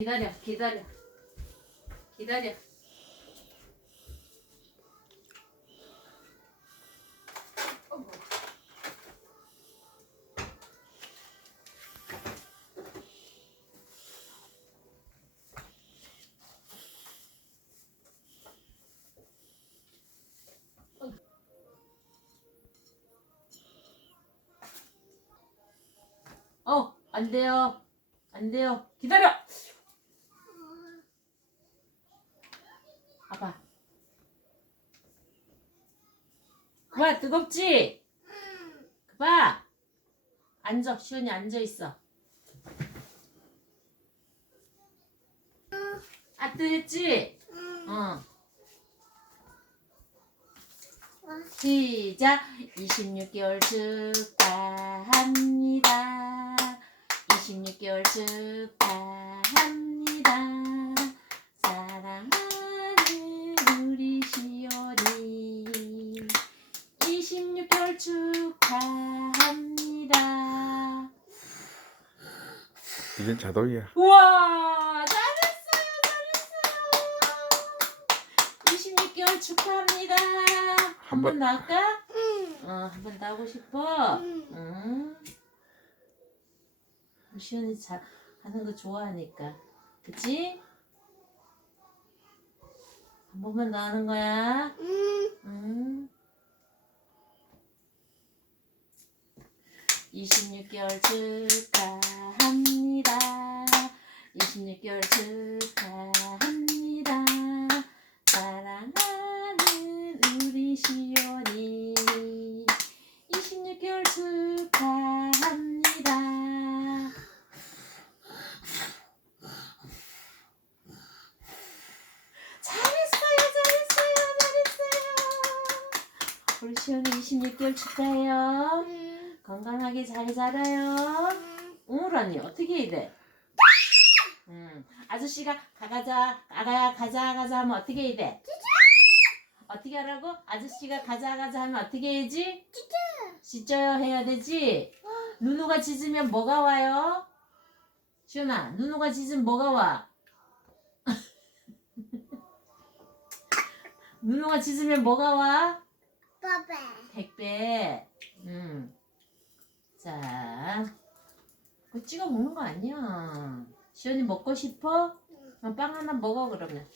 기다려, 기다려. 기다려. 어, 안 돼요. 안 돼요. 기다려. 아빠. 와, 뜨겁지? 봐. 앉아. 시원히 앉아 있어. 아, 뜨했지? 어. 시작. 26개월 축하합니다. 26개월 축하합니다. 사랑하는 우리 시연이 26개월 축하합니다. 이젠 자동이야. 우와 잘했어요 잘했어요 26개월 축하합니다 한 번 번. 더 할까? 어한 번더 하고 싶어? 응 시연이 잘 하는 거 좋아하니까 그치? 한 번만 더 하는 거야 응 26개월 축하합니다. 26개월 축하합니다. 사랑하는 우리 시연이 26개월 축하합니다. 잘했어요, 잘했어요, 잘했어요. 우리 시연이 26개월 축하해요. 건강하게 잘 자라요. 우라니 어떻게 해야 돼? 음, 아저씨가 가가자, 아가야 가자 가자 하면 어떻게 해야 돼? 어떻게 하라고? 아저씨가 가자 가자 하면 어떻게 해야지? 짖어요 해야 되지? 누누가 짖으면 뭐가 와요? 시연아, 누누가 짖으면 뭐가 와? 누누가 짖으면 뭐가 와? 택배. 음. 자, 그거 찍어 먹는 거 아니야. 시연이 먹고 싶어? 그럼 빵 하나 먹어 그러면.